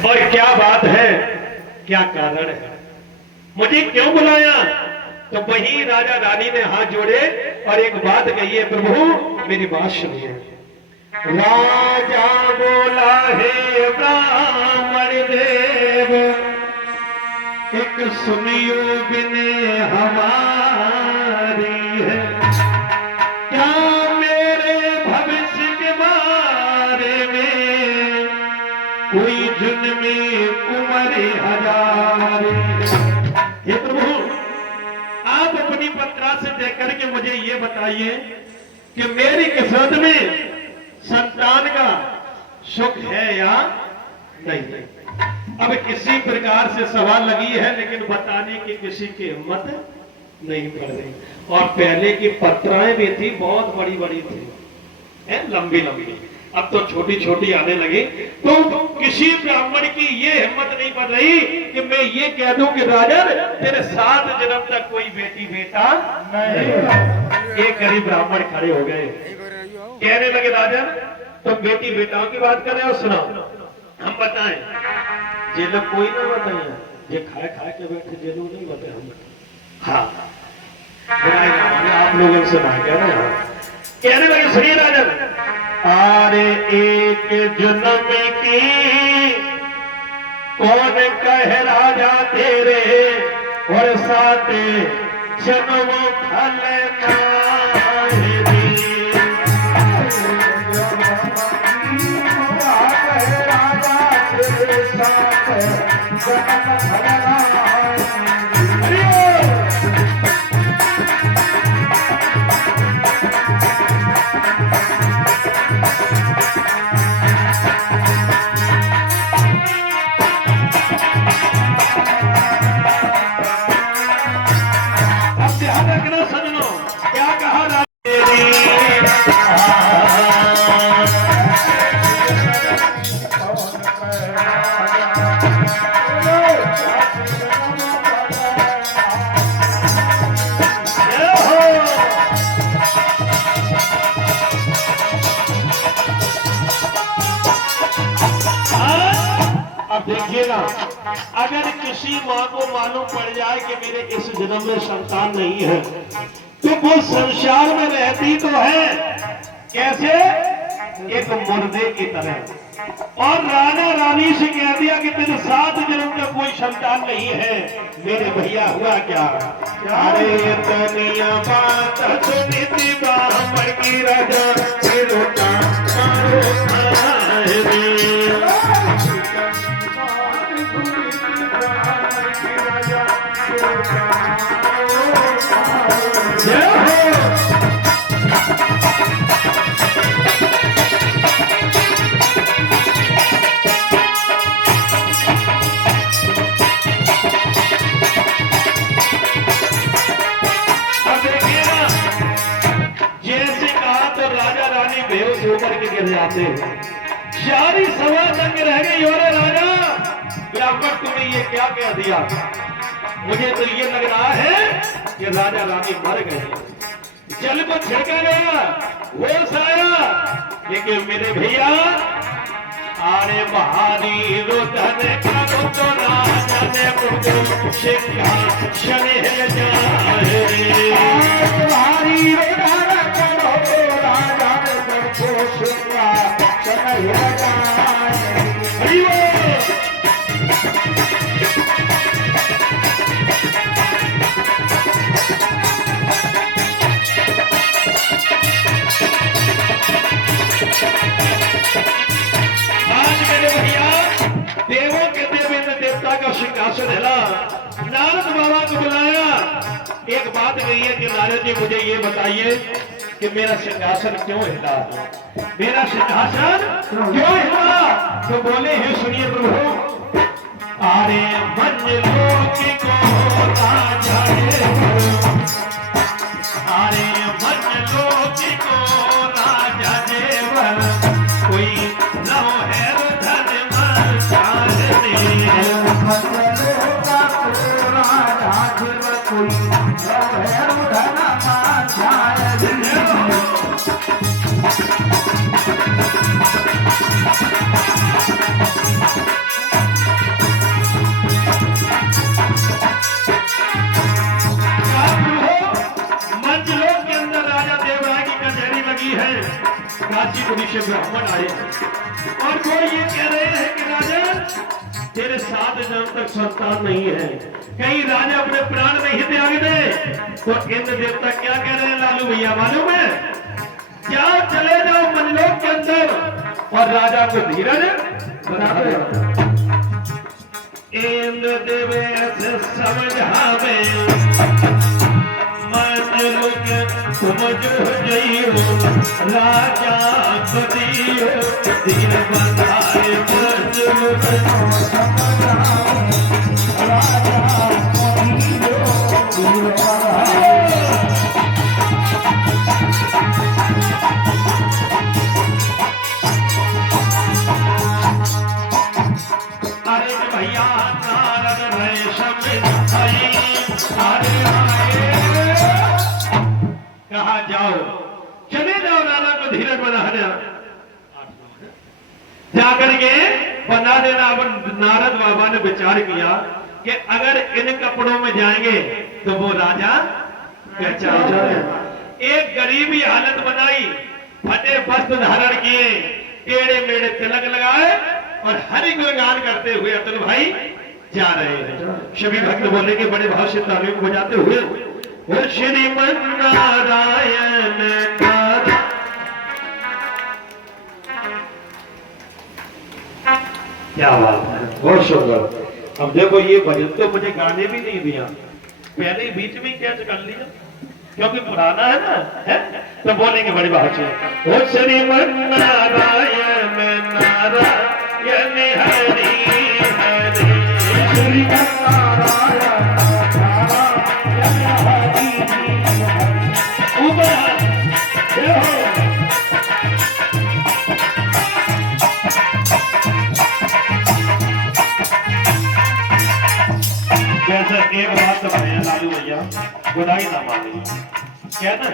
और क्या बात है, क्या कारण है, मुझे क्यों बुलाया? तो वही राजा रानी ने हाथ जोड़े और एक बात कही है, प्रभु मेरी बात सुनिए। राजा बोला, हे ब्राह्मण देव, एक सुनियो बिने हमारी है, क्या मेरे भविष्य के बारे में कोई जुल्मी उम्र हजारी? हे प्रभु, आप अपनी पत्रा से देकर के मुझे ये बताइए कि मेरी किस्मत में संतान का सुख है या नहीं? अब किसी प्रकार से सवाल लगी है, लेकिन बताने की किसी की हिम्मत नहीं पड़ रही। और पहले की पत्राएं भी थी, बहुत बड़ी बड़ी थी, लंबी लंबी, अब तो छोटी छोटी आने लगी। तो किसी ब्राह्मण की ये हिम्मत नहीं पड़ रही कि मैं ये कह दूं कि राजन तेरे 7 जन्म तक कोई बेटी बेटा नहीं। एक गरीब ब्राह्मण खड़े हो गए, कहने लगे, राजन तो बेटी बेटाओं की बात कर रहे हो, सुनो हम बताएं। जे लोग कोई ना बताइए, ये खाए खाए के बैठे जे लोग नहीं बताए हम। हाँ, आप लोगों से ना कह रहे हैं। कहने लगे, सुनिए राजन, अरे एक जन्म की कौन कहे राजा तेरे, और 7 जन्म फल देखिएगा, अगर किसी माँ को मालूम पड़ जाए कि मेरे इस जन्म में संतान नहीं है, तो वो संसार में रहती तो है कैसे? एक मुर्दे की तरह। और राजा रानी से कह दिया कि तेरे 7 जन्म तक कोई संतान नहीं है। मेरे भैया हुआ क्या? अरे तनिया बात सुनी ब्राह्मण की राजा गिर जाते हैं। सारी सभा दंग रह गई। और राजा ब्राह्मण तुमने ये क्या कह दिया? मुझे तो ये लग रहा है कि राजा रानी मर गए, जल को छिड़का गया, होश आया। लेकिन मेरे भैया, आरे बहारी रोदन करो तो राजा ने मुझको सिंहासन है जाए। बहारी रोदन करो तो राजा ने मुझको सिंहासन है जाए। देवों के देव इंद्र देवता का सिंहासन हिला। नारद बाबा को बुलाया। एक बात कही है कि नारद जी मुझे ये बताइए कि मेरा सिंहासन क्यों हिला, मेरा सिंहासन क्यों हिला? तो बोले हैं, सुनिए प्रभु, अरे मन लोक को राजा अरे मन लोक को राजा देवर कोई न है काशी मुनि से ब्राह्मण आए और वो ये कह रहे हैं कि राजा तेरे 7 जन्म तक संतान नहीं है, कहीं राजा अपने प्राण नहीं त्याग दे। तो इंद्र देवता क्या कह रहे हैं लालू भैया मालूम है? जाओ चले जाओ मनलोक के अंदर और राजा को धीरज बना दो। इंद्र देवे से समझावे मनलोक तुम जो जइयो राजा को दियो धीर बनाए मनलोक राजा को दियो धीर बनाए। भैया नारद कहा जाओ चले जाओ राजा को धीरज बनाने जाकर के बना देना। अब नारद बाबा ने विचार किया कि अगर इन कपड़ों में जाएंगे तो वो राजा पहचान जाए। एक गरीबी हालत बनाई, फटे वस्त्र धारण किए, टेढ़े मेढ़े तिलक लगाए और हरि गुणगान करते हुए अतुल भाई जा रहे हैं। सभी भक्त बोले के बड़े भाव से तालियों को बजाते हुए वो श्रीमन नारायण क्या बात है, बहुत सुंदर। अब देखो ये भजन तो मुझे गाने भी नहीं दिया, पहले ही बीच में कैच कर लिया क्योंकि पुराना है ना, है? तो बोलेंगे बड़ी बात से वो श्रीमन नारायण नारायण हरि हरि श्रीमन नारायण वैसे एक बात तो भैया लालू भैया बुराई ना मानिए, कहना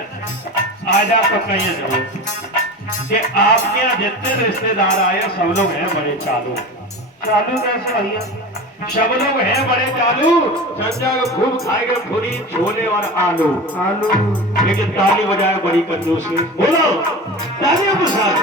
आज आपको कहिए जरूर कि आपके यहाँ जितने रिश्तेदार आए सब लोग हैं बड़े चालू। चालू कैसे भैया? सब लोग हैं बड़े चालू, संजा को खूब खाएंगे पूरी छोले और आलू आलू, लेकिन ताली बजाए बड़ी कंजूस है। बोलो तालियों के साथ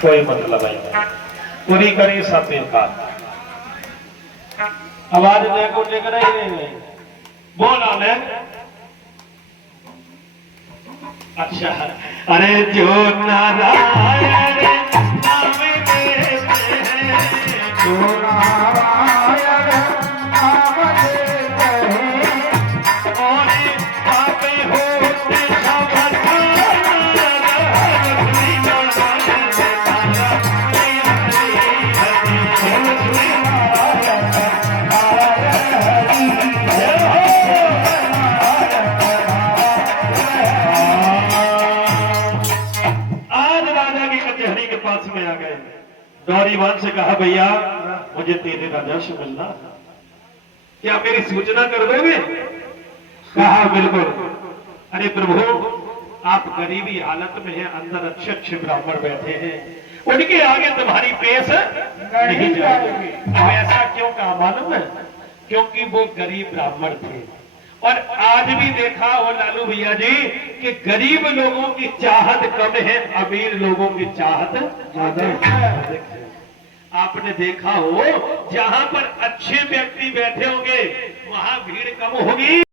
कोई मतलब नहीं, पूरी करी सब का आवाज देखो लेकर नहीं बोला मैं। अच्छा अरे जो नारायण नाम लेते हैं, जो नारायण नाम लेते हैं और पापी होते सब गौरीवान से कहा भैया मुझे तेरे राजा से मिलना, क्या मेरी सूचना कर दोगे? कहा बिल्कुल। अरे प्रभु आप गरीबी हालत में हैं, अंदर अच्छे अच्छे ब्राह्मण बैठे हैं, उनके आगे तुम्हारी पेश नहीं जाएगी। अब ऐसा क्यों कहा मालूम है? क्योंकि वो गरीब ब्राह्मण थे और आज भी देखा हो लालू भैया जी कि गरीब लोगों की चाहत कम है, अमीर लोगों की चाहत ज्यादा है। आपने देखा हो जहां पर अच्छे व्यक्ति बैठे होंगे वहां भीड़ कम होगी।